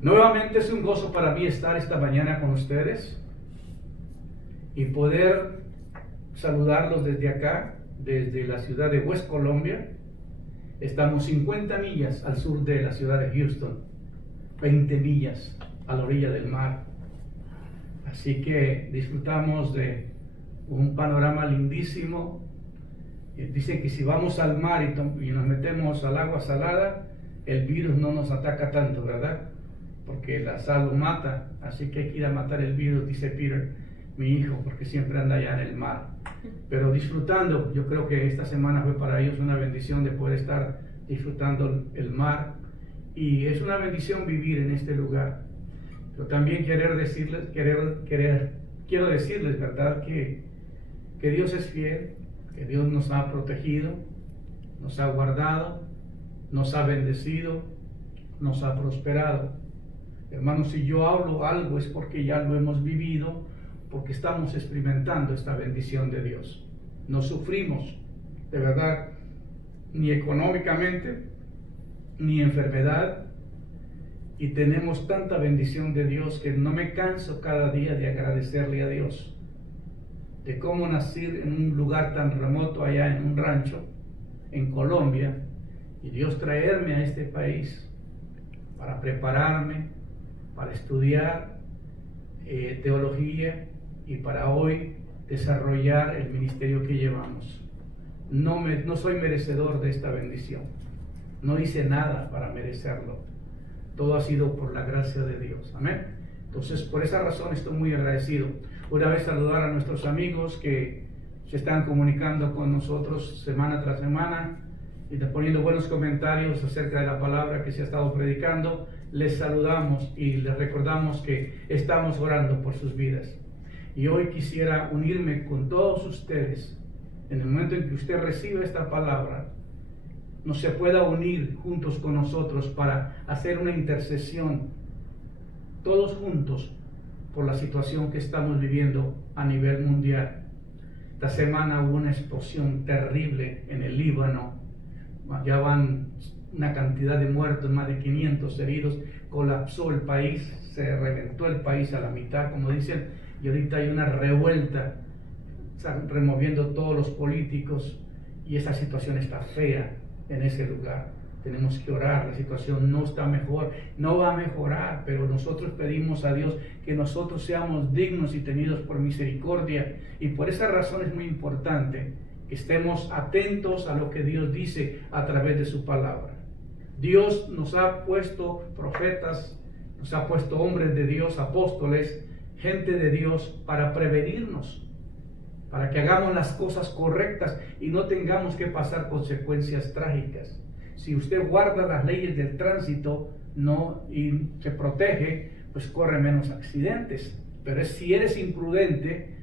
Nuevamente es un gozo para mí estar esta mañana con ustedes y poder saludarlos desde acá, desde la ciudad de West Columbia. Estamos 50 millas al sur de la ciudad de Houston, 20 millas a la orilla del mar. Así que disfrutamos de un panorama lindísimo. Dicen que si vamos al mar y nos metemos al agua salada, el virus no nos ataca tanto, ¿verdad? Porque la sal lo mata, así que hay que ir a matar el virus, dice Peter, mi hijo, porque siempre anda allá en el mar. Pero disfrutando, yo creo que esta semana fue para ellos una bendición de poder estar disfrutando el mar, y es una bendición vivir en este lugar. Pero también quiero decirles, ¿verdad?, que Dios es fiel, que Dios nos ha protegido, nos ha guardado, nos ha bendecido, nos ha prosperado. Hermanos, si yo hablo algo es porque ya lo hemos vivido, porque estamos experimentando esta bendición de Dios. No sufrimos, de verdad, ni económicamente, ni enfermedad, y tenemos tanta bendición de Dios que no me canso cada día de agradecerle a Dios, de cómo nacer en un lugar tan remoto allá en un rancho, en Colombia, y Dios traerme a este país para prepararme, para estudiar teología y para hoy desarrollar el ministerio que llevamos. No soy merecedor de esta bendición, no hice nada para merecerlo, todo ha sido por la gracia de Dios, amén. Entonces, por esa razón estoy muy agradecido. Una vez saludar a nuestros amigos que se están comunicando con nosotros semana tras semana y poniendo buenos comentarios acerca de la palabra que se ha estado predicando. Les saludamos y les recordamos que estamos orando por sus vidas. Y hoy quisiera unirme con todos ustedes. En el momento en que usted reciba esta palabra, no se pueda unir juntos con nosotros para hacer una intercesión, todos juntos, por la situación que estamos viviendo a nivel mundial. Esta semana hubo una explosión terrible en el Líbano. Ya van una cantidad de muertos, más de 500 heridos, colapsó el país, se reventó el país a la mitad, como dicen, y ahorita hay una revuelta, están removiendo todos los políticos, y esa situación está fea en ese lugar. Tenemos que orar, la situación no está mejor, no va a mejorar, pero nosotros pedimos a Dios que nosotros seamos dignos y tenidos por misericordia, y por esa razón es muy importante que estemos atentos a lo que Dios dice a través de su palabra. Dios nos ha puesto profetas, nos ha puesto hombres de Dios, apóstoles, gente de Dios, para prevenirnos, para que hagamos las cosas correctas y no tengamos que pasar consecuencias trágicas. Si usted guarda las leyes del tránsito y se protege, pues corre menos accidentes. Pero si eres imprudente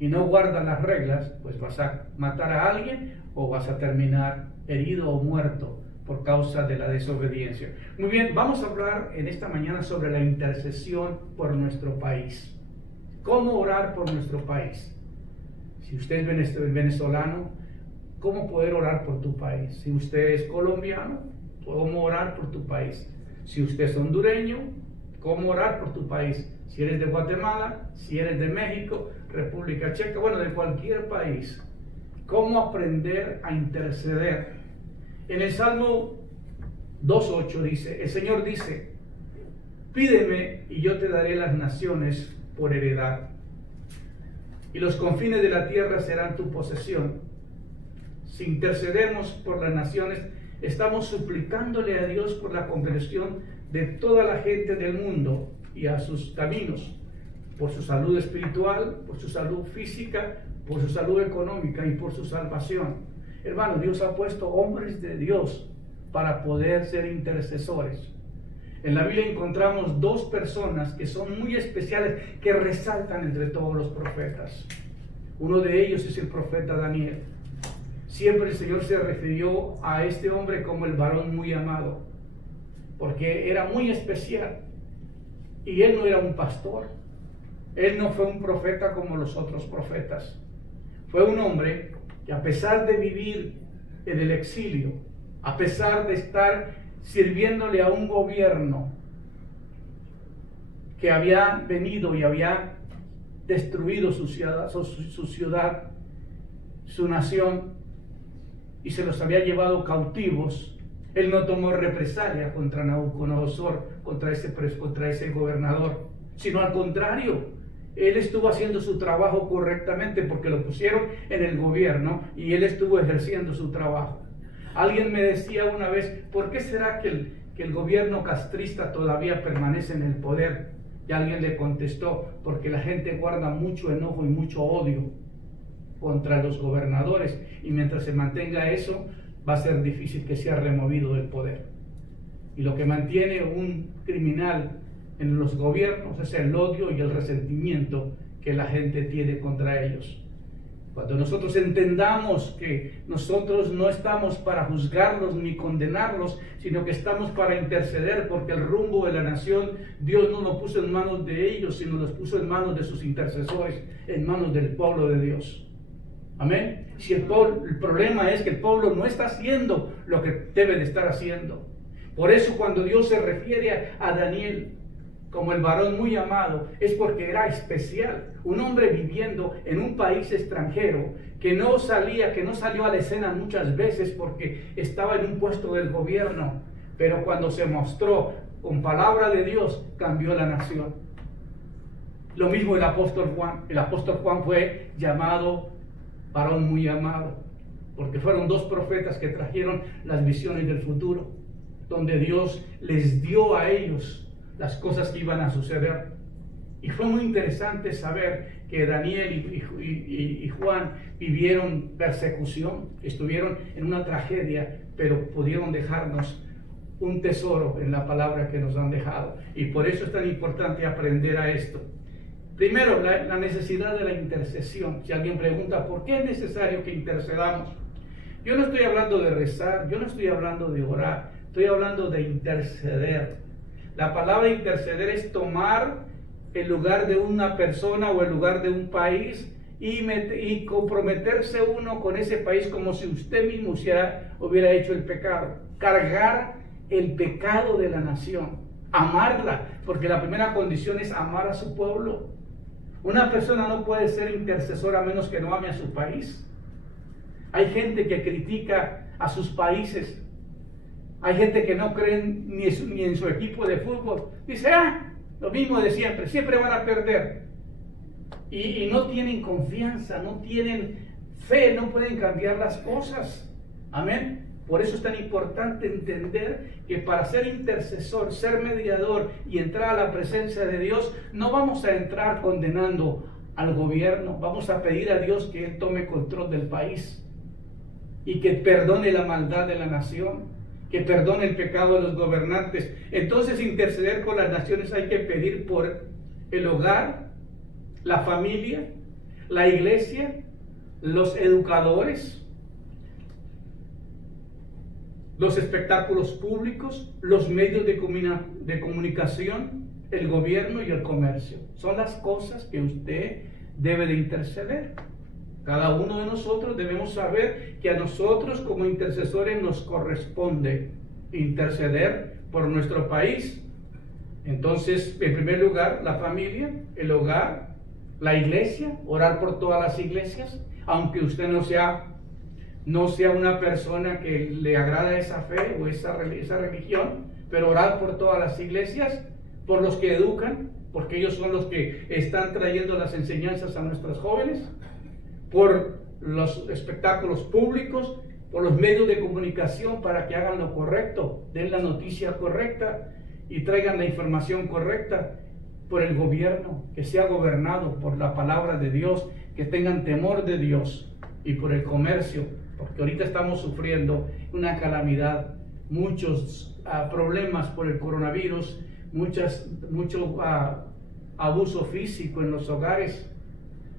y no guardas las reglas, pues vas a matar a alguien o vas a terminar herido o muerto por causa de la desobediencia. Muy bien, vamos a hablar en esta mañana sobre la intercesión por nuestro país. ¿Cómo orar por nuestro país? Si usted es venezolano, ¿cómo poder orar por tu país? Si usted es colombiano, ¿cómo orar por tu país? Si usted es hondureño, ¿cómo orar por tu país? Si eres de Guatemala, si eres de México, República Checa, bueno, de cualquier país. ¿Cómo aprender a interceder? En el Salmo 2:8 dice, el Señor dice, pídeme y yo te daré las naciones por heredad, y los confines de la tierra serán tu posesión. Si intercedemos por las naciones, estamos suplicándole a Dios por la conversión de toda la gente del mundo y a sus caminos, por su salud espiritual, por su salud física, por su salud económica y por su salvación. Hermano, Dios ha puesto hombres de Dios para poder ser intercesores. En la Biblia encontramos dos personas que son muy especiales, que resaltan entre todos los profetas. Uno de ellos es el profeta Daniel. Siempre el Señor se refirió a este hombre como el varón muy amado, porque era muy especial. Y él no era un pastor, él no fue un profeta como los otros profetas. Fue un hombre que, a pesar de vivir en el exilio, a pesar de estar sirviéndole a un gobierno que había venido y había destruido su ciudad, su nación, y se los había llevado cautivos, él no tomó represalia contra Nabucodonosor, contra ese gobernador, sino al contrario, él estuvo haciendo su trabajo correctamente porque lo pusieron en el gobierno y él estuvo ejerciendo su trabajo. Alguien me decía una vez, ¿por qué será que el gobierno castrista todavía permanece en el poder? Y alguien le contestó, porque la gente guarda mucho enojo y mucho odio contra los gobernadores, y mientras se mantenga eso, va a ser difícil que sea removido del poder. Y lo que mantiene un criminal en los gobiernos es el odio y el resentimiento que la gente tiene contra ellos. Cuando nosotros entendamos que nosotros no estamos para juzgarlos ni condenarlos, sino que estamos para interceder, porque el rumbo de la nación Dios no lo puso en manos de ellos, sino los puso en manos de sus intercesores, en manos del pueblo de Dios. Amén. Si el problema es que el pueblo no está haciendo lo que debe de estar haciendo. Por eso cuando Dios se refiere a Daniel como el varón muy amado, es porque era especial, un hombre viviendo en un país extranjero, que no salió a la escena muchas veces porque estaba en un puesto del gobierno, pero cuando se mostró con palabra de Dios, cambió la nación. Lo mismo el apóstol Juan fue llamado varón muy amado, porque fueron dos profetas que trajeron las visiones del futuro, donde Dios les dio a ellos las cosas que iban a suceder. Y fue muy interesante saber que Daniel y Juan vivieron persecución, estuvieron en una tragedia, pero pudieron dejarnos un tesoro en la palabra que nos han dejado. Y por eso es tan importante aprender a esto. Primero, la necesidad de la intercesión. Si alguien pregunta, ¿por qué es necesario que intercedamos? Yo no estoy hablando de rezar, yo no estoy hablando de orar, estoy hablando de interceder. La palabra interceder es tomar el lugar de una persona o el lugar de un país y comprometerse uno con ese país como si usted mismo hubiera hecho el pecado. Cargar el pecado de la nación, amarla, porque la primera condición es amar a su pueblo. Una persona no puede ser intercesora a menos que no ame a su país. Hay gente que critica a sus países. Hay gente que no cree ni en su equipo de fútbol. Dice, lo mismo de siempre, siempre van a perder. Y no tienen confianza, no tienen fe, no pueden cambiar las cosas. Amén. Por eso es tan importante entender que para ser intercesor, ser mediador y entrar a la presencia de Dios, no vamos a entrar condenando al gobierno. Vamos a pedir a Dios que Él tome control del país y que perdone la maldad de la nación, que perdone el pecado de los gobernantes. Entonces, interceder con las naciones hay que pedir por el hogar, la familia, la iglesia, los educadores, los espectáculos públicos, los medios de comunicación, el gobierno y el comercio. Son las cosas que usted debe de interceder. Cada uno de nosotros debemos saber que a nosotros como intercesores nos corresponde interceder por nuestro país. Entonces, en primer lugar, la familia, el hogar, la iglesia, orar por todas las iglesias, aunque usted no sea una persona que le agrada esa fe o esa religión, pero orar por todas las iglesias, por los que educan, porque ellos son los que están trayendo las enseñanzas a nuestros jóvenes, por los espectáculos públicos, por los medios de comunicación para que hagan lo correcto, den la noticia correcta y traigan la información correcta, por el gobierno, que sea gobernado por la palabra de Dios, que tengan temor de Dios, y por el comercio, porque ahorita estamos sufriendo una calamidad, muchos problemas por el coronavirus, mucho abuso físico en los hogares,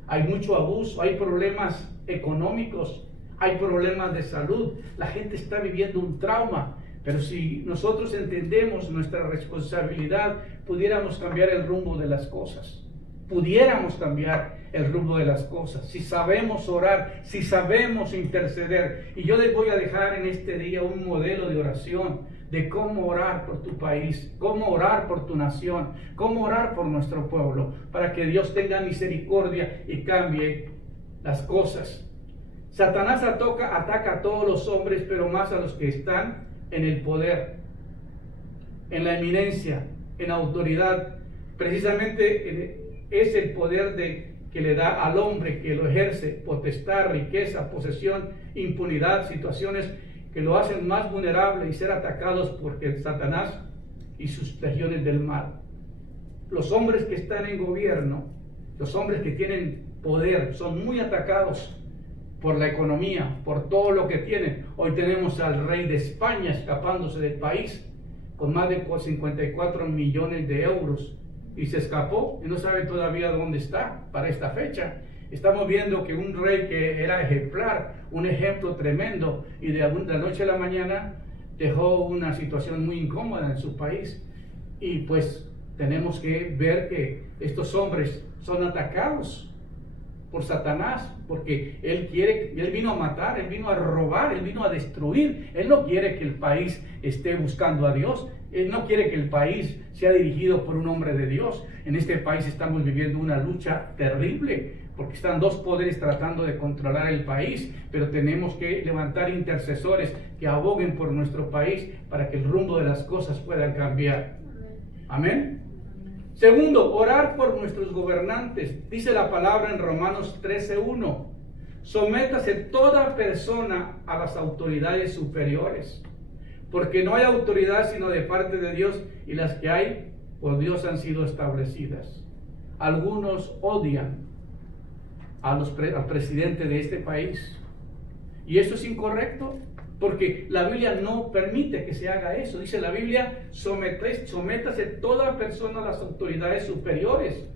hay mucho abuso, hay problemas económicos, hay problemas de salud, la gente está viviendo un trauma, pero si nosotros entendemos nuestra responsabilidad, pudiéramos cambiar el rumbo de las cosas. Pudiéramos cambiar el rumbo de las cosas, si sabemos orar, si sabemos interceder. Y yo les voy a dejar en este día un modelo de oración de cómo orar por tu país, cómo orar por tu nación, cómo orar por nuestro pueblo, para que Dios tenga misericordia y cambie las cosas. Satanás ataca a todos los hombres, pero más a los que están en el poder, en la eminencia, en la autoridad. Precisamente es el poder que le da al hombre que lo ejerce, potestad, riqueza, posesión, impunidad, situaciones que lo hacen más vulnerable y ser atacados por Satanás y sus legiones del mal. Los hombres que están en gobierno, los hombres que tienen poder, son muy atacados por la economía, por todo lo que tienen. Hoy tenemos al rey de España escapándose del país con más de 54 millones de euros y se escapó y no sabe todavía dónde está para esta fecha. Estamos viendo que un rey que era ejemplar, un ejemplo tremendo, y de la noche a la mañana dejó una situación muy incómoda en su país. Y pues tenemos que ver que estos hombres son atacados por Satanás, porque él vino a matar, él vino a robar, él vino a destruir. Él no quiere que el país esté buscando a Dios, él no quiere que el país sea dirigido por un hombre de Dios. En este país estamos viviendo una lucha terrible, porque están dos poderes tratando de controlar el país, pero tenemos que levantar intercesores que aboguen por nuestro país para que el rumbo de las cosas puedan cambiar. Amén. Segundo, orar por nuestros gobernantes. Dice la palabra en Romanos 13:1. Sométase toda persona a las autoridades superiores, porque no hay autoridad sino de parte de Dios, y las que hay por Dios han sido establecidas. Algunos odian al presidente de este país, y eso es incorrecto, porque la Biblia no permite que se haga eso. Dice la Biblia: sométase toda persona a las autoridades superiores,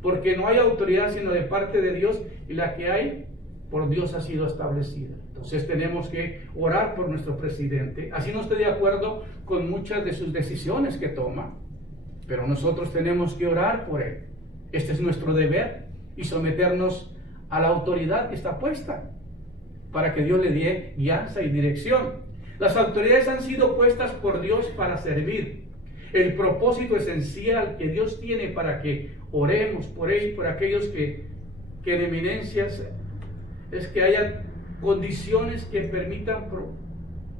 porque no hay autoridad sino de parte de Dios, y la que hay por Dios ha sido establecida. Entonces tenemos que orar por nuestro presidente, así no esté de acuerdo con muchas de sus decisiones que toma, pero nosotros tenemos que orar por él. Este es nuestro deber, y someternos a la autoridad que está puesta, para que Dios le dé guianza y dirección. Las autoridades han sido puestas por Dios para servir. El propósito esencial que Dios tiene para que oremos por ellos, por aquellos que en eminencias, es que haya condiciones que permitan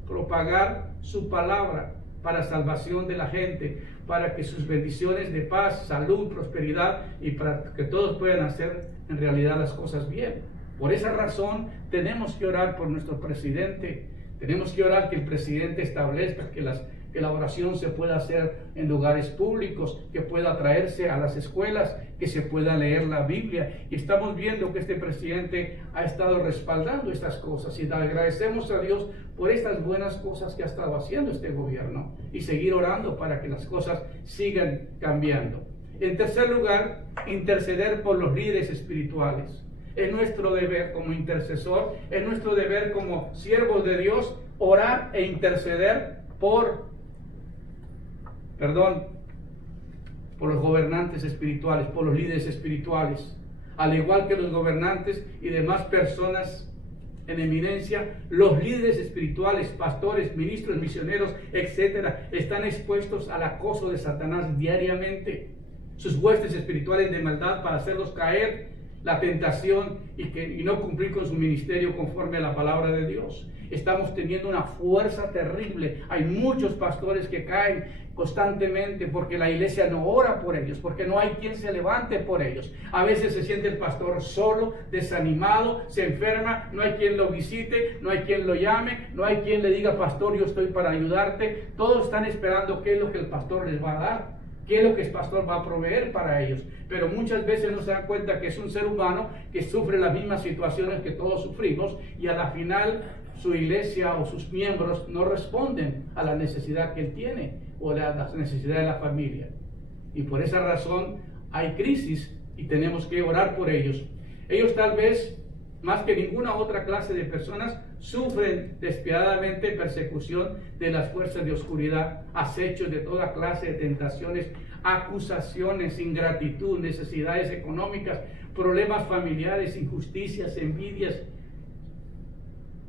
propagar su palabra para salvación de la gente, para que sus bendiciones de paz, salud, prosperidad, y para que todos puedan hacer en realidad las cosas bien. Por esa razón tenemos que orar por nuestro presidente. Tenemos que orar que el presidente establezca que la oración se pueda hacer en lugares públicos, que pueda traerse a las escuelas, que se pueda leer la Biblia. Y estamos viendo que este presidente ha estado respaldando estas cosas, y agradecemos a Dios por estas buenas cosas que ha estado haciendo este gobierno, y seguir orando para que las cosas sigan cambiando. En tercer lugar, interceder por los líderes espirituales. Es nuestro deber como intercesor, es nuestro deber como siervos de Dios, orar e interceder por los gobernantes espirituales, por los líderes espirituales. Al igual que los gobernantes y demás personas en eminencia, los líderes espirituales, pastores, ministros, misioneros, etcétera, están expuestos al acoso de Satanás diariamente. Sus huestes espirituales de maldad para hacerlos caer, la tentación y no cumplir con su ministerio conforme a la palabra de Dios. Estamos teniendo una fuerza terrible. Hay muchos pastores que caen constantemente porque la iglesia no ora por ellos, porque no hay quien se levante por ellos. A veces se siente el pastor solo, desanimado, se enferma, no hay quien lo visite, no hay quien lo llame, no hay quien le diga: pastor, yo estoy para ayudarte. Todos están esperando qué es lo que el pastor les va a dar, qué es lo que el pastor va a proveer para ellos. Pero muchas veces no se dan cuenta que es un ser humano que sufre las mismas situaciones que todos sufrimos, y a la final su iglesia o sus miembros no responden a la necesidad que él tiene o las necesidades de la familia. Y por esa razón hay crisis y tenemos que orar por ellos. Ellos tal vez, más que ninguna otra clase de personas, sufren despiadadamente persecución de las fuerzas de oscuridad, acechos de toda clase de tentaciones, acusaciones, ingratitud, necesidades económicas, problemas familiares, injusticias, envidias,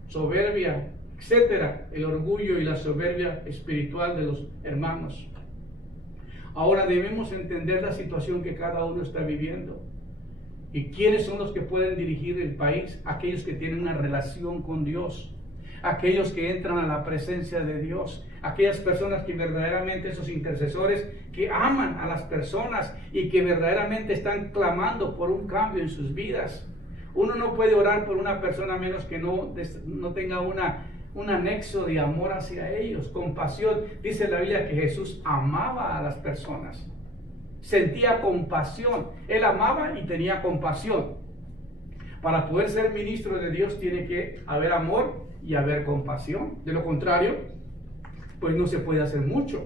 soberbia, etcétera, el orgullo y la soberbia espiritual de los hermanos. Ahora debemos entender la situación que cada uno está viviendo. ¿Y quiénes son los que pueden dirigir el país? Aquellos que tienen una relación con Dios, aquellos que entran a la presencia de Dios, aquellas personas que verdaderamente, esos intercesores que aman a las personas y que verdaderamente están clamando por un cambio en sus vidas. Uno no puede orar por una persona menos que no tenga un anexo de amor hacia ellos, compasión. Dice la Biblia que Jesús amaba a las personas, sentía compasión, él amaba y tenía compasión. Para poder ser ministro de Dios tiene que haber amor y haber compasión. De lo contrario, pues no se puede hacer mucho.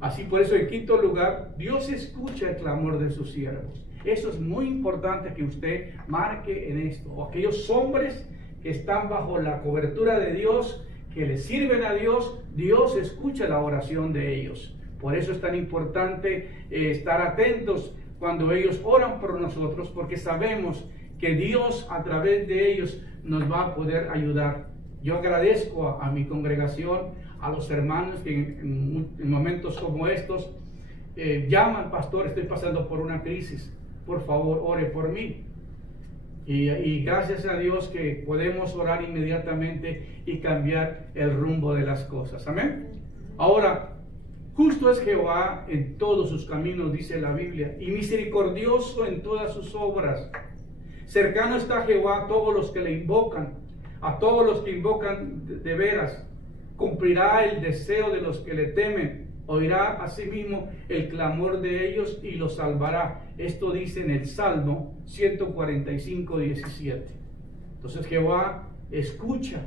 Así, por eso, en quinto lugar, Dios escucha el clamor de sus siervos. Eso es muy importante que usted marque en esto. O aquellos hombres que están bajo la cobertura de Dios, que le sirven a Dios, Dios escucha la oración de ellos. Por eso es tan importante estar atentos cuando ellos oran por nosotros, porque sabemos que Dios a través de ellos nos va a poder ayudar. Yo agradezco a mi congregación, a los hermanos que en momentos como estos llaman: pastor, estoy pasando por una crisis, por favor ore por mí. Y gracias a Dios que podemos orar inmediatamente y cambiar el rumbo de las cosas. Amén. Ahora, justo es Jehová en todos sus caminos, dice la Biblia, y misericordioso en todas sus obras. Cercano está Jehová a todos los que le invocan, a todos los que invocan de veras. Cumplirá el deseo de los que le temen, oirá asimismo el clamor de ellos y los salvará. Esto dice en el Salmo 145, 17. Entonces Jehová escucha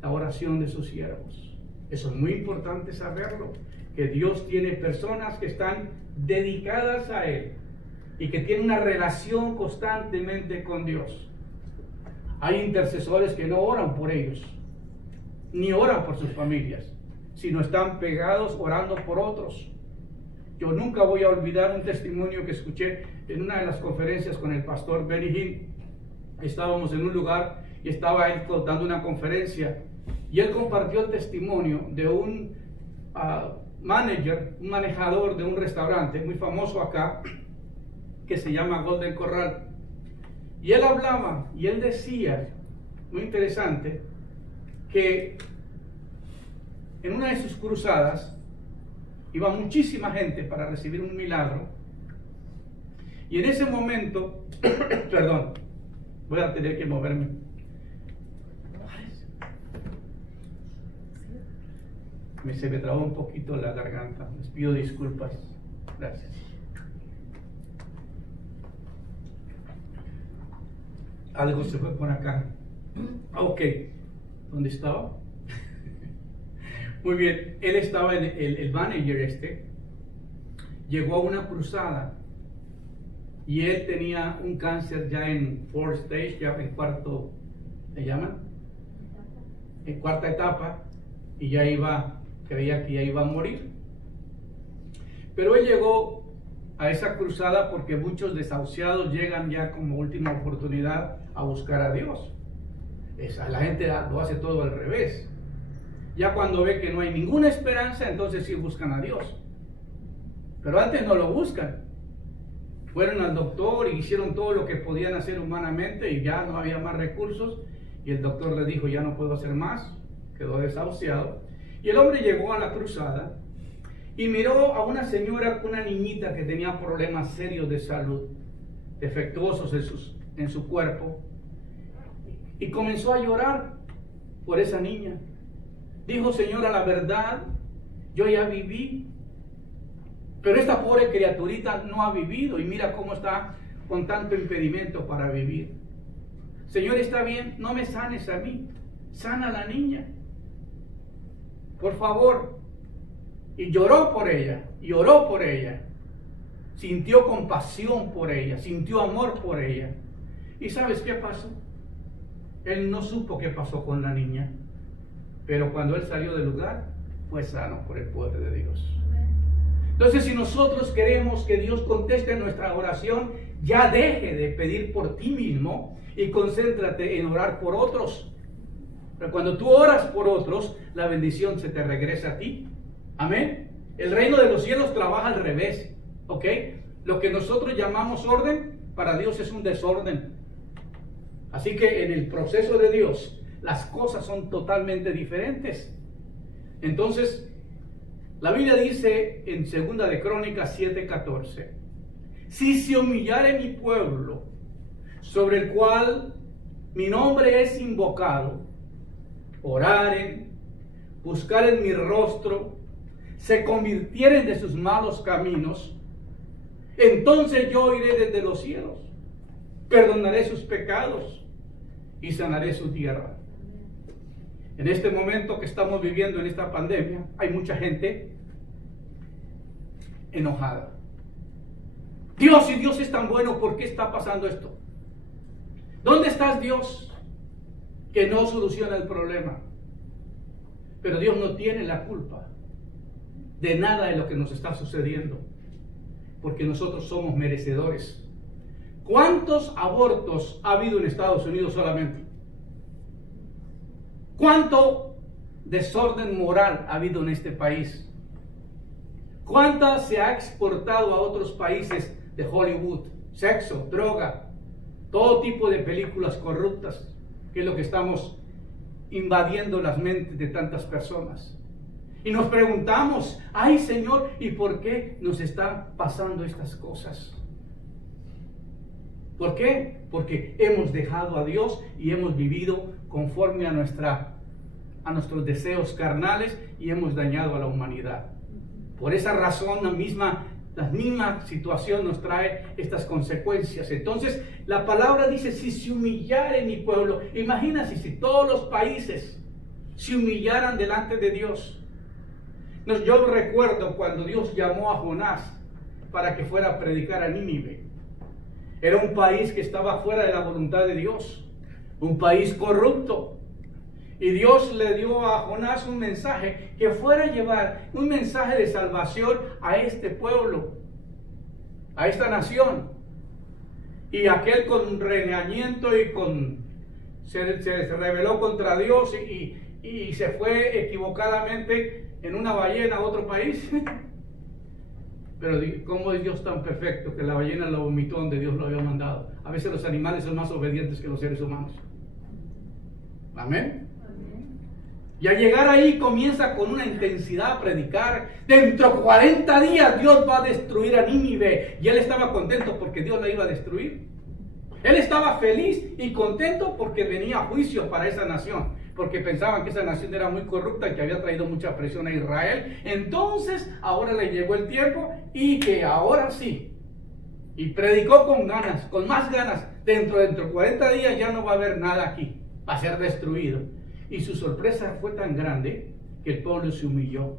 la oración de sus siervos. Eso es muy importante saberlo, que Dios tiene personas que están dedicadas a Él y que tienen una relación constantemente con Dios. Hay intercesores que no oran por ellos, ni oran por sus familias, sino están pegados orando por otros. Yo nunca voy a olvidar un testimonio que escuché en una de las conferencias con el pastor Benny Hinn. Estábamos en un lugar y estaba él dando una conferencia, y él compartió el testimonio de un manager, un manejador de un restaurante muy famoso acá, que se llama Golden Corral. Y él hablaba y él decía, muy interesante, que en una de sus cruzadas iba muchísima gente para recibir un milagro, y en ese momento perdón, voy a tener que moverme. Se me trabó un poquito la garganta, les pido disculpas. Gracias. Algo se fue por acá. Ok, ¿dónde estaba? Muy bien, él estaba en el manager llegó a una cruzada y él tenía un cáncer ya en 4th stage, ya en cuarto, ¿le llaman? En cuarta etapa, y ya creía que ya iba a morir. Pero él llegó a esa cruzada porque muchos desahuciados llegan ya como última oportunidad a buscar a Dios. La gente lo hace todo al revés. Ya cuando ve que no hay ninguna esperanza, entonces sí buscan a Dios. Pero antes no lo buscan. Fueron al doctor y hicieron todo lo que podían hacer humanamente y ya no había más recursos. Y el doctor le dijo: ya no puedo hacer más. Quedó desahuciado. Y el hombre llegó a la cruzada y miró a una señora, una niñita que tenía problemas serios de salud, defectuosos en su cuerpo. Y comenzó a llorar por esa niña. Dijo: señora, la verdad, yo ya viví, pero esta pobre criaturita no ha vivido y mira cómo está con tanto impedimento para vivir. Señor, está bien, no me sanes a mí, sana a la niña, por favor. Y lloró por ella, y oró por ella, sintió compasión por ella, sintió amor por ella. ¿Y sabes qué pasó? Él no supo qué pasó con la niña, pero cuando él salió del lugar, fue sano por el poder de Dios. Entonces, si nosotros queremos que Dios conteste nuestra oración, ya deje de pedir por ti mismo y concéntrate en orar por otros. Pero cuando tú oras por otros, la bendición se te regresa a ti. Amén. El reino de los cielos trabaja al revés. ¿Ok? Lo que nosotros llamamos orden, para Dios es un desorden. Así que en el proceso de Dios, las cosas son totalmente diferentes. Entonces, la Biblia dice en 2 de Crónicas 7:14, si se humillare mi pueblo, sobre el cual mi nombre es invocado, oraren, buscaren mi rostro, se convirtieren de sus malos caminos, entonces yo iré desde los cielos, perdonaré sus pecados y sanaré su tierra. En este momento que estamos viviendo en esta pandemia, hay mucha gente enojada. Dios, si Dios es tan bueno, ¿por qué está pasando esto? ¿Dónde estás, Dios? Que no soluciona el problema. Pero Dios no tiene la culpa de nada de lo que nos está sucediendo, porque nosotros somos merecedores. ¿Cuántos abortos ha habido en Estados Unidos solamente? ¿Cuánto desorden moral ha habido en este país? ¿Cuántas se ha exportado a otros países de Hollywood? Sexo, droga, todo tipo de películas corruptas, que es lo que estamos invadiendo las mentes de tantas personas. Y nos preguntamos, ay Señor, ¿y por qué nos están pasando estas cosas? ¿Por qué? Porque hemos dejado a Dios y hemos vivido conforme a nuestros deseos carnales y hemos dañado a la humanidad. Por esa razón la misma situación nos trae estas consecuencias. Entonces la palabra dice, si se humillare mi pueblo, imagínate si todos los países se humillaran delante de Dios. Yo recuerdo cuando Dios llamó a Jonás para que fuera a predicar a Nínive. Era un país que estaba fuera de la voluntad de Dios, un país corrupto. Y Dios le dio a Jonás un mensaje que fuera a llevar un mensaje de salvación a este pueblo, a esta nación. Y aquel con regañamiento y se rebeló contra Dios y se fue equivocadamente en una ballena a otro país. Pero ¿cómo es Dios tan perfecto que la ballena lo vomitó donde Dios lo había mandado? A veces los animales son más obedientes que los seres humanos. Amén. Y al llegar ahí comienza con una intensidad a predicar. Dentro de 40 días Dios va a destruir a Nínive. Y él estaba contento porque Dios la iba a destruir. Él estaba feliz y contento porque venía juicio para esa nación. Porque pensaban que esa nación era muy corrupta y que había traído mucha presión a Israel. Entonces ahora le llegó el tiempo y que ahora sí. Y predicó con ganas, con más ganas. Dentro de 40 días ya no va a haber nada aquí. Va a ser destruido. Y su sorpresa fue tan grande que el pueblo se humilló,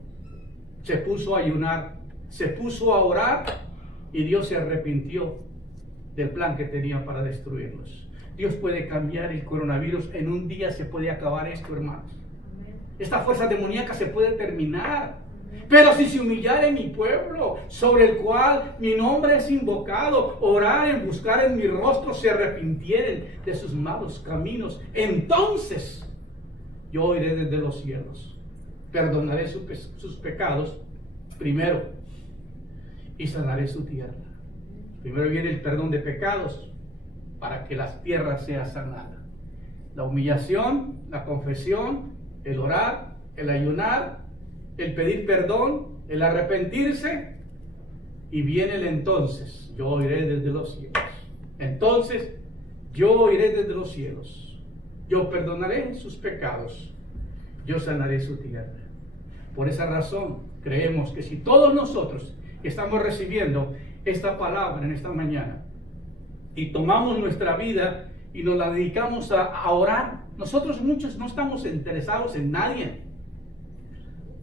se puso a ayunar, se puso a orar y Dios se arrepintió del plan que tenía para destruirlos. Dios puede cambiar el coronavirus, en un día se puede acabar esto, hermanos. Esta fuerza demoníaca se puede terminar. Pero si se humillare mi pueblo, sobre el cual mi nombre es invocado, oraren, buscaren mi rostro, se arrepintieren de sus malos caminos, entonces yo oiré desde los cielos, perdonaré sus pecados primero y sanaré su tierra. Primero viene el perdón de pecados para que la tierra sea sanada. La humillación, la confesión, el orar, el ayunar, el pedir perdón, el arrepentirse, y viene el entonces, yo oiré desde los cielos. Entonces, yo oiré desde los cielos. Yo perdonaré sus pecados, yo sanaré su tierra. Por esa razón, creemos que si todos nosotros estamos recibiendo esta palabra en esta mañana y tomamos nuestra vida y nos la dedicamos a orar, nosotros muchos no estamos interesados en nadie.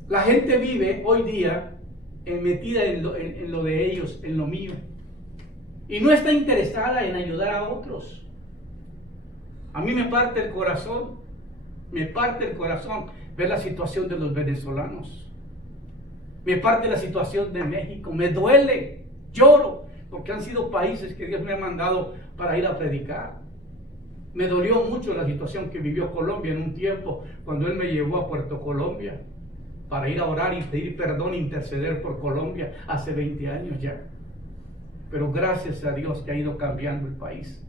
La gente vive hoy día metida en lo de ellos, en lo mío, y no está interesada en ayudar a otros. A mí me parte el corazón ver la situación de los venezolanos. Me parte la situación de México, me duele, lloro, porque han sido países que Dios me ha mandado para ir a predicar. Me dolió mucho la situación que vivió Colombia en un tiempo cuando Él me llevó a Puerto Colombia para ir a orar y pedir perdón e interceder por Colombia hace 20 años ya. Pero gracias a Dios que ha ido cambiando el país.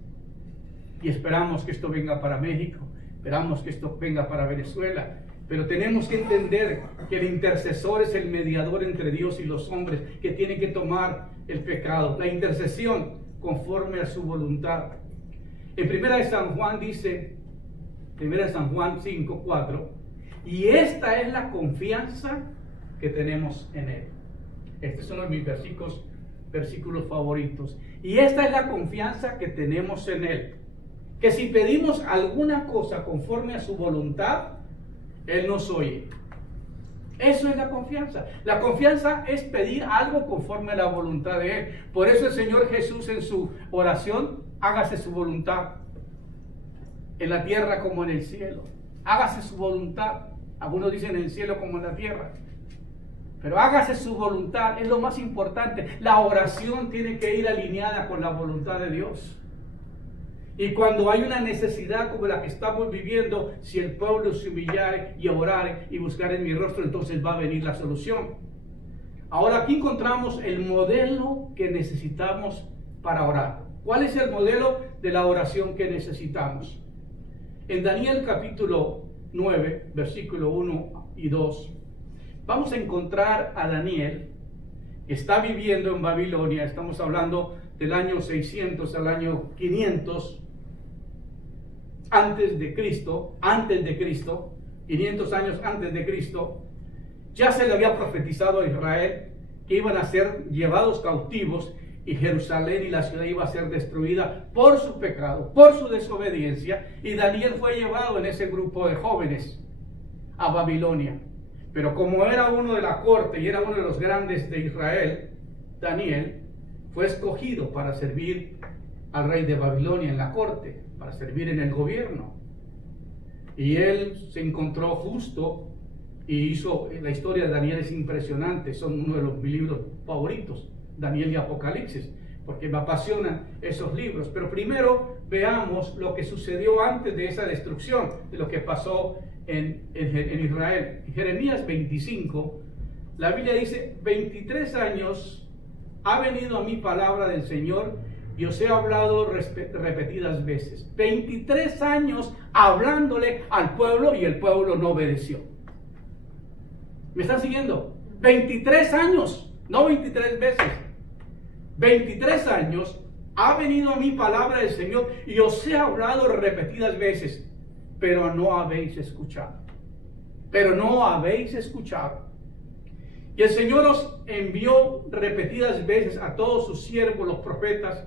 Y esperamos que esto venga para México, esperamos que esto venga para Venezuela. Pero tenemos que entender que el intercesor es el mediador entre Dios y los hombres, que tiene que tomar el pecado, la intercesión conforme a su voluntad. En 1 de San Juan dice, 1 de San Juan 5:4, y esta es la confianza que tenemos en Él. Estos son mis versículos favoritos. Y esta es la confianza que tenemos en Él, que si pedimos alguna cosa conforme a su voluntad, Él nos oye. Eso es la confianza. La confianza es pedir algo conforme a la voluntad de Él. Por eso el Señor Jesús en su oración, hágase su voluntad, en la tierra como en el cielo. Hágase su voluntad. Algunos dicen en el cielo como en la tierra. Pero hágase su voluntad, es lo más importante. La oración tiene que ir alineada con la voluntad de Dios. Y cuando hay una necesidad como la que estamos viviendo, si el pueblo se humillare y orare y buscar en mi rostro, entonces va a venir la solución. Ahora aquí encontramos el modelo que necesitamos para orar. ¿Cuál es el modelo de la oración que necesitamos? En Daniel capítulo 9, versículo 1 y 2, vamos a encontrar a Daniel, que está viviendo en Babilonia. Estamos hablando del año 600 al año 500 antes de Cristo, 500 años antes de Cristo. Ya se le había profetizado a Israel que iban a ser llevados cautivos y Jerusalén y la ciudad iba a ser destruida por su pecado, por su desobediencia, y Daniel fue llevado en ese grupo de jóvenes a Babilonia. Pero como era uno de la corte y era uno de los grandes de Israel, Daniel fue escogido para servir al rey de Babilonia en la corte, para servir en el gobierno. Y él se encontró justo y hizo, la historia de Daniel es impresionante, son uno de mis libros favoritos, Daniel y Apocalipsis, porque me apasionan esos libros. Pero primero veamos lo que sucedió antes de esa destrucción, de lo que pasó en Israel. En Jeremías 25, la Biblia dice, 23 años ha venido a mí palabra del Señor y os he hablado repetidas veces. 23 años hablándole al pueblo y el pueblo no obedeció. ¿Me están siguiendo? 23 años, no 23 veces. 23 años ha venido a mí palabra del Señor y os he hablado repetidas veces, pero no habéis escuchado. Pero no habéis escuchado. Y el Señor os envió repetidas veces a todos sus siervos, los profetas,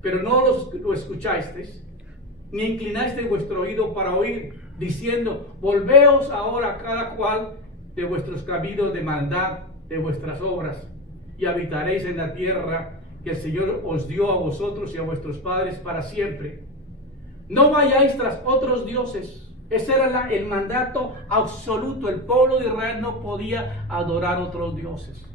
pero no lo escuchasteis, ni inclinasteis vuestro oído para oír, diciendo, volveos ahora cada cual de vuestros caminos de maldad, de vuestras obras, y habitaréis en la tierra que el Señor os dio a vosotros y a vuestros padres para siempre. No vayáis tras otros dioses. Ese era el mandato absoluto. El pueblo de Israel no podía adorar otros dioses,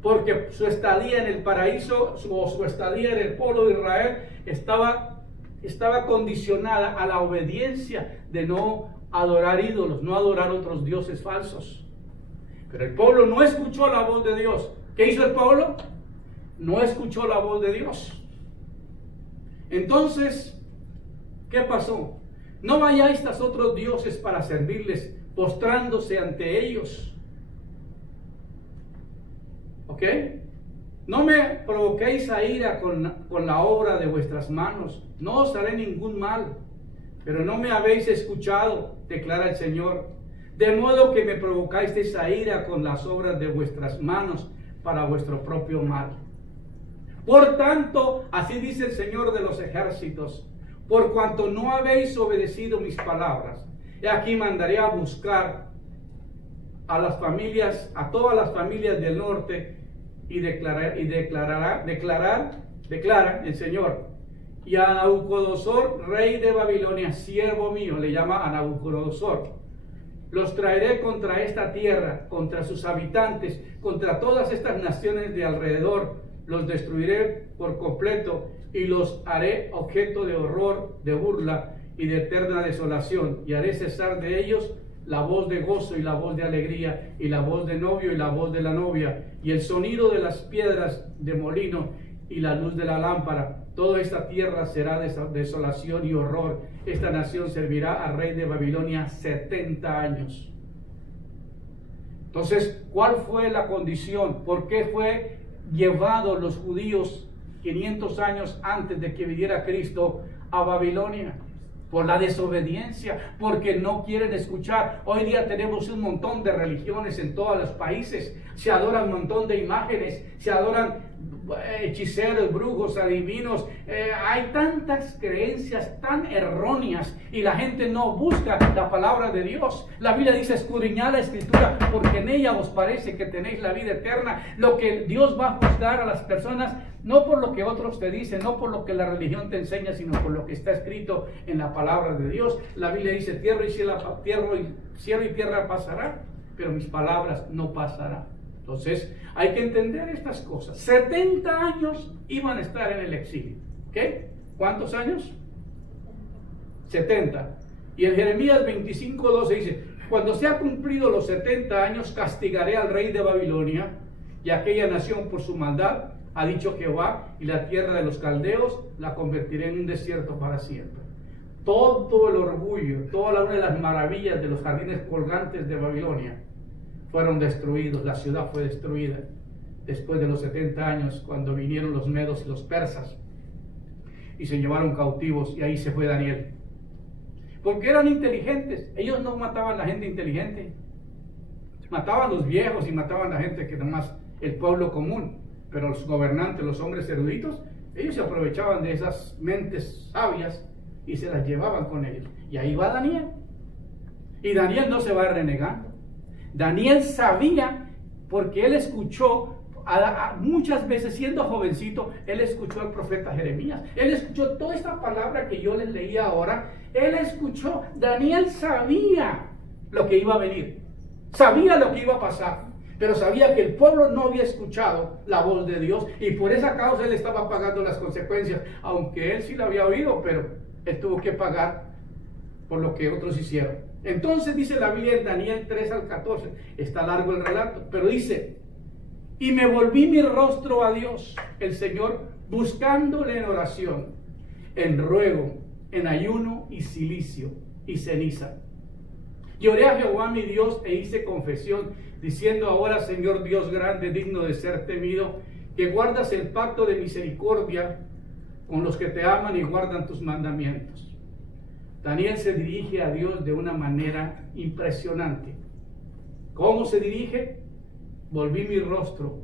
porque su estadía en el paraíso o su estadía en el pueblo de Israel estaba condicionada a la obediencia de no adorar ídolos, no adorar otros dioses falsos. Pero el pueblo no escuchó la voz de Dios. ¿Qué hizo el pueblo? No escuchó la voz de Dios. Entonces, ¿qué pasó? No vayáis tras otros dioses para servirles, postrándose ante ellos. ¿Ok? No me provoquéis a ira con la obra de vuestras manos. No os haré ningún mal. Pero no me habéis escuchado, declara el Señor. De modo que me provocáis a ira con las obras de vuestras manos para vuestro propio mal. Por tanto, así dice el Señor de los ejércitos, por cuanto no habéis obedecido mis palabras, he aquí mandaré a buscar a las familias, a todas las familias del norte, y declara el Señor, y a Nabucodonosor, rey de Babilonia, siervo mío, le llama a Nabucodonosor, los traeré contra esta tierra, contra sus habitantes, contra todas estas naciones de alrededor, los destruiré por completo y los haré objeto de horror, de burla y de eterna desolación, y haré cesar de ellos la voz de gozo y la voz de alegría, y la voz de novio y la voz de la novia, y el sonido de las piedras de molino y la luz de la lámpara. Toda esta tierra será desolación y horror. Esta nación servirá al rey de Babilonia 70 años. Entonces, ¿cuál fue la condición? ¿Por qué fue llevado los judíos 500 años antes de que viniera Cristo a Babilonia? Por la desobediencia, porque no quieren escuchar. Hoy día tenemos un montón de religiones en todos los países, se adoran un montón de imágenes, se adoran hechiceros, brujos, adivinos. Hay tantas creencias tan erróneas y la gente no busca la palabra de Dios. La Biblia dice: escudriñad la Escritura, porque en ella os parece que tenéis la vida eterna. Lo que Dios va a juzgar a las personas, no por lo que otros te dicen, no por lo que la religión te enseña, sino por lo que está escrito en la palabra de Dios. La Biblia dice: cielo y tierra pasará, pero mis palabras no pasarán. Entonces, hay que entender estas cosas. 70 años iban a estar en el exilio. ¿Ok? ¿Cuántos años? 70. Y en Jeremías 25:12 dice: cuando se ha cumplido los 70 años, castigaré al rey de Babilonia y a aquella nación por su maldad, ha dicho Jehová, y la tierra de los caldeos la convertiré en un desierto para siempre. Todo el orgullo, toda una de las maravillas de los jardines colgantes de Babilonia fueron destruidos. La ciudad fue destruida después de los 70 años, cuando vinieron los medos y los persas y se llevaron cautivos, y ahí se fue Daniel. Porque eran inteligentes. Ellos no mataban a la gente inteligente, mataban a los viejos y mataban a la gente que nomás, el pueblo común. Pero los gobernantes, los hombres eruditos, ellos se aprovechaban de esas mentes sabias y se las llevaban con ellos. Y ahí va Daniel. Y Daniel no se va renegando. Daniel sabía, porque él escuchó muchas veces, siendo jovencito, él escuchó al profeta Jeremías. Él escuchó toda esta palabra que yo les leía ahora. Él escuchó. Daniel sabía lo que iba a venir, sabía lo que iba a pasar, pero sabía que el pueblo no había escuchado la voz de Dios, y por esa causa él estaba pagando las consecuencias. Aunque él sí la había oído, pero él tuvo que pagar por lo que otros hicieron. Entonces dice la Biblia en Daniel 3-14, está largo el relato, pero dice: y me volví mi rostro a Dios, el Señor, buscándole en oración, en ruego, en ayuno y cilicio y ceniza. Y oré a Jehová mi Dios e hice confesión, diciendo: ahora, Señor Dios grande, digno de ser temido, que guardas el pacto de misericordia con los que te aman y guardan tus mandamientos. Daniel se dirige a Dios de una manera impresionante. ¿Cómo se dirige? Volví mi rostro,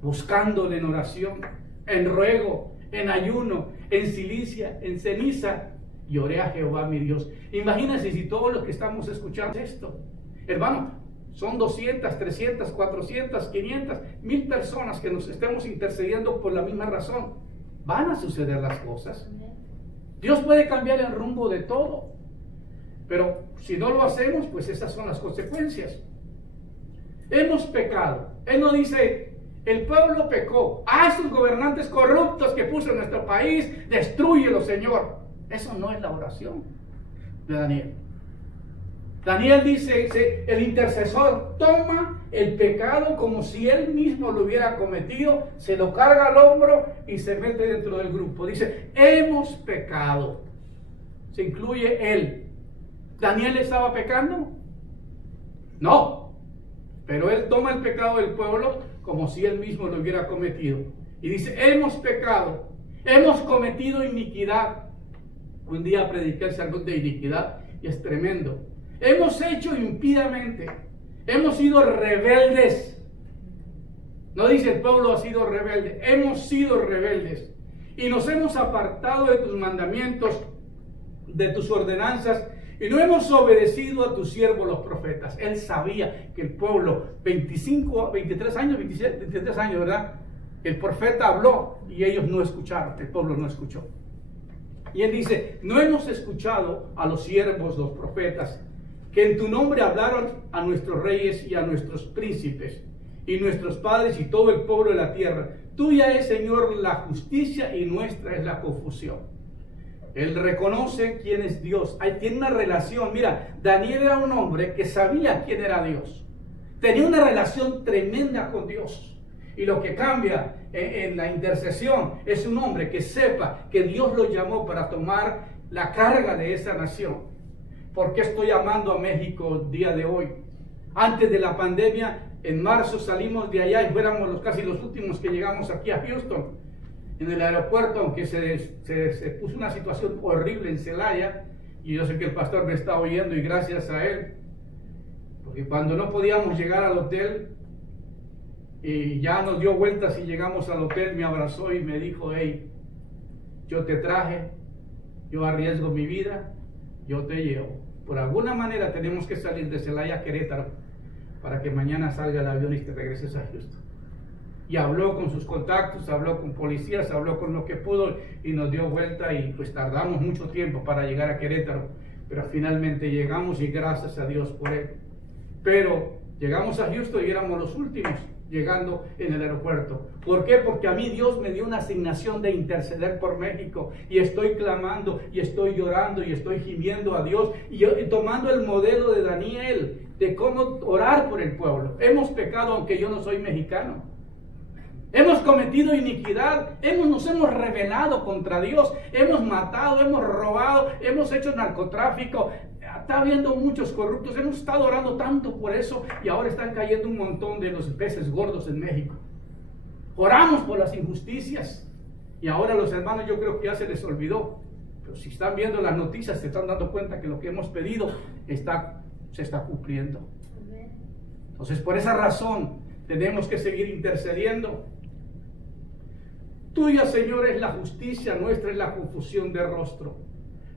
buscándole en oración, en ruego, en ayuno, en cilicia, en ceniza, y oré a Jehová mi Dios. Imagínense si todos los que estamos escuchando esto, hermano, son 200, 300, 400, 500, 1000 personas que nos estemos intercediendo por la misma razón. Van a suceder las cosas. Dios puede cambiar el rumbo de todo, pero si no lo hacemos, pues esas son las consecuencias. Hemos pecado. Él no dice: el pueblo pecó. Esos gobernantes corruptos que puso en nuestro país, destrúyelos, Señor. Eso no es la oración de Daniel. Daniel dice, el intercesor toma el pecado como si él mismo lo hubiera cometido, se lo carga al hombro y se mete dentro del grupo. Dice: hemos pecado. Se incluye él. ¿Daniel estaba pecando? No. Pero él toma el pecado del pueblo como si él mismo lo hubiera cometido. Y dice: hemos pecado, hemos cometido iniquidad. Un día prediqué el sermón de iniquidad y es tremendo. Hemos hecho impíamente, hemos sido rebeldes. No dice el pueblo ha sido rebelde, hemos sido rebeldes. Y nos hemos apartado de tus mandamientos, de tus ordenanzas, y no hemos obedecido a tus siervos los profetas. Él sabía que el pueblo, 23 años, ¿verdad? El profeta habló y ellos no escucharon, el pueblo no escuchó. Y él dice: no hemos escuchado a los siervos, los profetas, que en tu nombre hablaron a nuestros reyes y a nuestros príncipes y nuestros padres y todo el pueblo de la tierra. Tuya es, Señor, la justicia y nuestra es la confusión. Él reconoce quién es Dios. Ahí tiene una relación. Mira, Daniel era un hombre que sabía quién era Dios. Tenía una relación tremenda con Dios. Y lo que cambia en la intercesión es un hombre que sepa que Dios lo llamó para tomar la carga de esa nación. ¿Por qué estoy amando a México el día de hoy? Antes de la pandemia, en marzo salimos de allá y fuéramos casi los últimos que llegamos aquí a Houston. En el aeropuerto, aunque se puso una situación horrible en Celaya, y yo sé que el pastor me está oyendo y gracias a él, porque cuando no podíamos llegar al hotel, y ya nos dio vueltas y llegamos al hotel, me abrazó y me dijo: hey, yo te traje, yo arriesgo mi vida, yo te llevo. Por alguna manera tenemos que salir de Celaya a Querétaro para que mañana salga el avión y te regreses a Houston. Y habló con sus contactos, habló con policías, habló con lo que pudo y nos dio vuelta, y pues tardamos mucho tiempo para llegar a Querétaro, pero finalmente llegamos y gracias a Dios por él. Pero llegamos a Houston y éramos los últimos llegando en el aeropuerto. ¿Por qué? Porque a mí Dios me dio una asignación de interceder por México, y estoy clamando y estoy llorando y estoy gimiendo a Dios y tomando el modelo de Daniel de cómo orar por el pueblo. Hemos pecado aunque yo no soy mexicano. Hemos cometido iniquidad, nos hemos rebelado contra Dios, hemos matado, hemos robado, hemos hecho narcotráfico. Está habiendo muchos corruptos, hemos estado orando tanto por eso y ahora están cayendo un montón de los peces gordos en México. Oramos por las injusticias y ahora los hermanos yo creo que ya se les olvidó, pero si están viendo las noticias se están dando cuenta que lo que hemos pedido se está cumpliendo. Entonces por esa razón tenemos que seguir intercediendo. Tuya, Señor, es la justicia, nuestra es la confusión de rostro.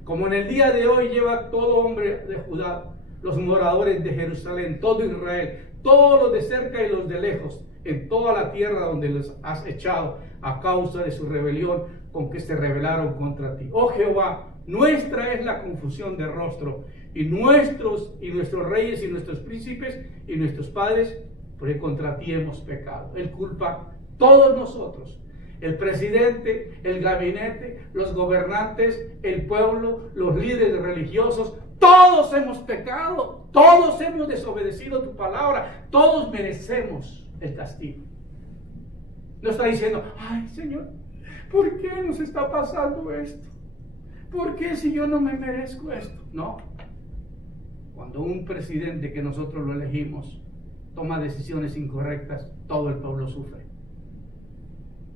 Como en el día de hoy lleva todo hombre de Judá, los moradores de Jerusalén, todo Israel, todos los de cerca y los de lejos, en toda la tierra donde los has echado a causa de su rebelión con que se rebelaron contra ti. Oh Jehová, nuestra es la confusión de rostro, y nuestros reyes y nuestros príncipes y nuestros padres, porque contra ti hemos pecado. Él culpa todos nosotros. El presidente, el gabinete, los gobernantes, el pueblo, los líderes religiosos, todos hemos pecado, todos hemos desobedecido tu palabra, todos merecemos el castigo. No está diciendo: ay Señor, ¿por qué nos está pasando esto? ¿Por qué si yo no me merezco esto? No. Cuando un presidente que nosotros lo elegimos toma decisiones incorrectas, todo el pueblo sufre.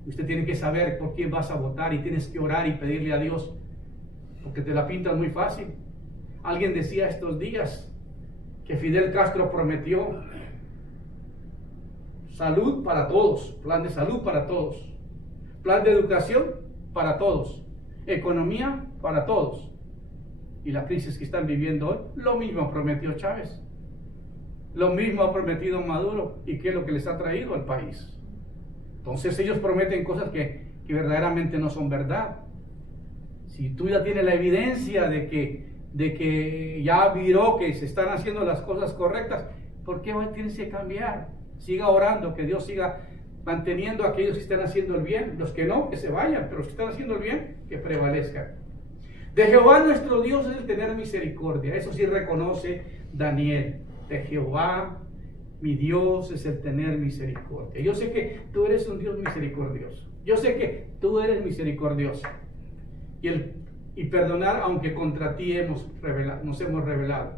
Usted tiene que saber por quién vas a votar y tienes que orar y pedirle a Dios, porque te la pintan muy fácil. Alguien decía estos días que Fidel Castro prometió salud para todos, plan de salud para todos, plan de educación para todos, economía para todos. Y la crisis que están viviendo hoy, lo mismo prometió Chávez, lo mismo ha prometido Maduro. ¿Y qué es lo que les ha traído al país? Entonces ellos prometen cosas que verdaderamente no son verdad. Si tú ya tienes la evidencia de que ya viró que se están haciendo las cosas correctas, ¿por qué hoy tienes que cambiar? Siga orando, que Dios siga manteniendo a aquellos que están haciendo el bien. Los que no, que se vayan, pero los que están haciendo el bien, que prevalezcan. De Jehová nuestro Dios es el tener misericordia. Eso sí reconoce Daniel. De Jehová mi Dios es el tener misericordia. Yo sé que tú eres un Dios misericordioso. Yo sé que tú eres misericordioso. Y perdonar aunque contra ti nos hemos rebelado.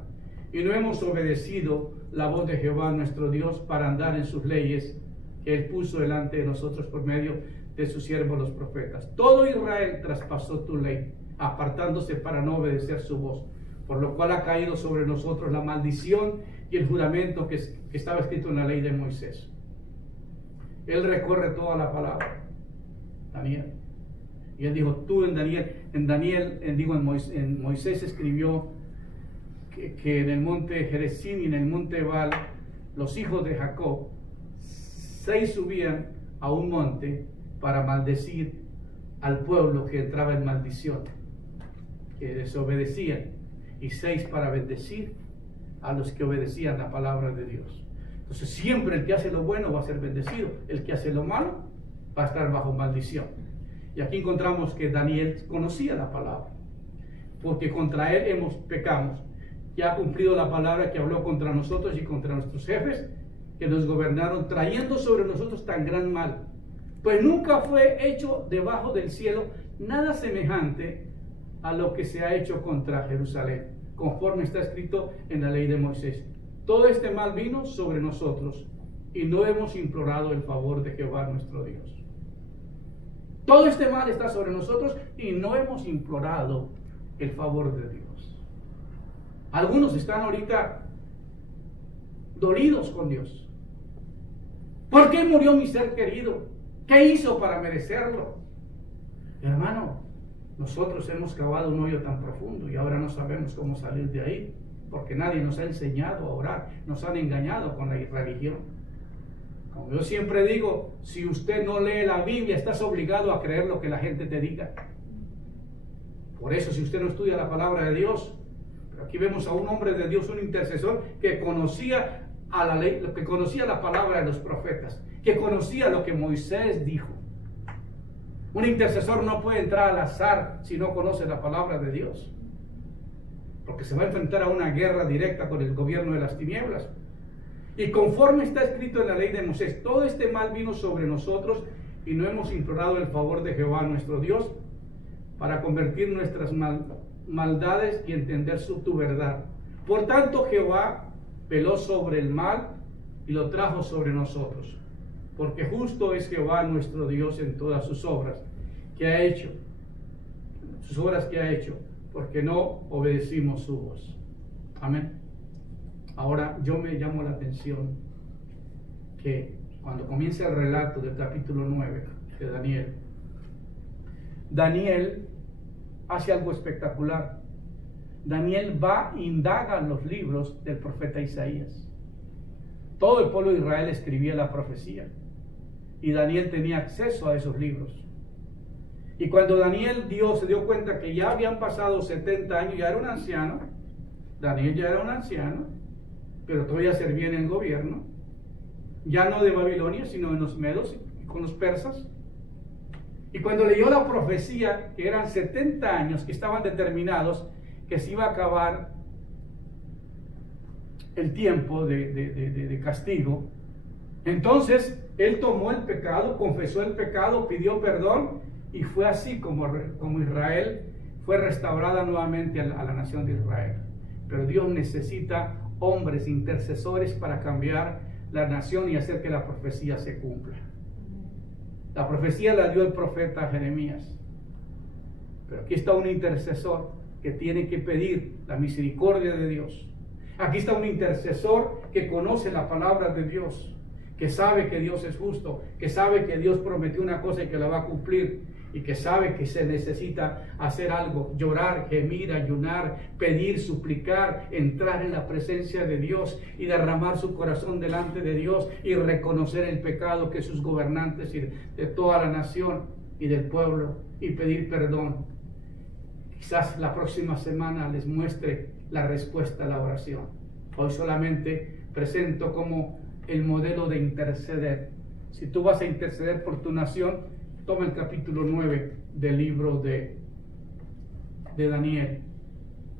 Y no hemos obedecido la voz de Jehová nuestro Dios para andar en sus leyes que Él puso delante de nosotros por medio de sus siervos los profetas. Todo Israel traspasó tu ley, apartándose para no obedecer su voz, por lo cual ha caído sobre nosotros la maldición y el juramento que estaba escrito en la ley de Moisés. Él recorre toda la palabra, Daniel. Y él dijo, tú en Moisés escribió que en el monte Gerizim y en el monte Ebal, los hijos de Jacob, 6 subían a un monte para maldecir al pueblo que entraba en maldición, que desobedecían, y 6 para bendecir a los que obedecían la palabra de Dios. Entonces siempre el que hace lo bueno va a ser bendecido, el que hace lo malo va a estar bajo maldición. Y aquí encontramos que Daniel conocía la palabra. porque contra Él pecamos. Y ha cumplido la palabra que habló contra nosotros y contra nuestros jefes, que nos gobernaron, trayendo sobre nosotros tan gran mal. Pues nunca fue hecho debajo del cielo nada semejante a lo que se ha hecho contra Jerusalén, conforme está escrito en la ley de Moisés. Todo este mal vino sobre nosotros, y no hemos implorado el favor de Jehová nuestro Dios. Todo este mal está sobre nosotros y no hemos implorado el favor de Dios. Algunos están ahorita dolidos con Dios. ¿Por qué murió mi ser querido? ¿Qué hizo para merecerlo? Hermano, nosotros hemos cavado un hoyo tan profundo y ahora no sabemos cómo salir de ahí, porque nadie nos ha enseñado a orar, nos han engañado con la religión. Como yo siempre digo, si usted no lee la Biblia, estás obligado a creer lo que la gente te diga. Por eso, si usted no estudia la palabra de Dios, pero aquí vemos a un hombre de Dios, un intercesor que conocía a la ley, que conocía la palabra de los profetas, que conocía lo que Moisés dijo. Un intercesor no puede entrar al azar si no conoce la palabra de Dios, porque se va a enfrentar a una guerra directa con el gobierno de las tinieblas. Y conforme está escrito en la ley de Moisés, todo este mal vino sobre nosotros y no hemos implorado el favor de Jehová nuestro Dios para convertir nuestras maldades y entender tu verdad. Por tanto, Jehová veló sobre el mal y lo trajo sobre nosotros, porque justo es Jehová nuestro Dios en todas sus obras que ha hecho, porque no obedecimos su voz. Amén. Ahora yo me llamo la atención que cuando comienza el relato del capítulo 9 de Daniel hace algo espectacular. Daniel va e indaga en los libros del profeta Isaías. Todo el pueblo de Israel escribía la profecía y Daniel tenía acceso a esos libros. Y cuando Daniel se dio cuenta que ya habían pasado 70 años, ya era un anciano, Daniel ya era un anciano, pero todavía servía en el gobierno, ya no de Babilonia, sino en los medos y con los persas. Y cuando leyó la profecía, que eran 70 años que estaban determinados, que se iba a acabar el tiempo de castigo, entonces él tomó el pecado, confesó el pecado, pidió perdón, y fue así como Israel fue restaurada nuevamente a la nación de Israel. Pero Dios necesita hombres intercesores para cambiar la nación y hacer que la profecía se cumpla. La profecía la dio el profeta Jeremías, pero aquí está un intercesor que tiene que pedir la misericordia de Dios. Aquí está un intercesor que conoce la palabra de Dios, que sabe que Dios es justo, que sabe que Dios prometió una cosa y que la va a cumplir, y que sabe que se necesita hacer algo, llorar, gemir, ayunar, pedir, suplicar, entrar en la presencia de Dios y derramar su corazón delante de Dios y reconocer el pecado que sus gobernantes y de toda la nación y del pueblo y pedir perdón. Quizás la próxima semana les muestre la respuesta a la oración. Hoy solamente presento como el modelo de interceder. Si tú vas a interceder por tu nación, toma el capítulo 9 del libro de Daniel.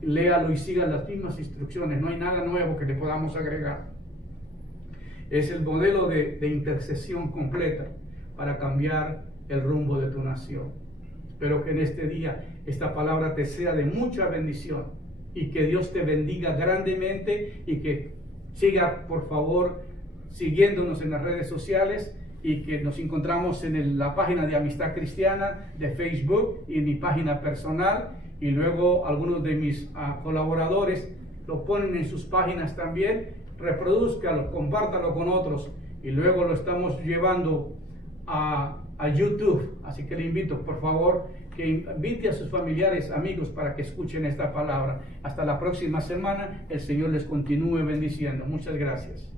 Léalo y siga las mismas instrucciones. No hay nada nuevo que le podamos agregar. Es el modelo de intercesión completa para cambiar el rumbo de tu nación. Espero que en este día esta palabra te sea de mucha bendición y que Dios te bendiga grandemente y que siga, por favor, siguiéndonos en las redes sociales y que nos encontramos en la página de Amistad Cristiana de Facebook y en mi página personal, y luego algunos de mis colaboradores lo ponen en sus páginas también. Reprodúzcalo, compártalo con otros, y luego lo estamos llevando a YouTube, así que le invito, por favor, que invite a sus familiares, amigos, para que escuchen esta palabra. Hasta la próxima semana, el Señor les continúe bendiciendo. Muchas gracias.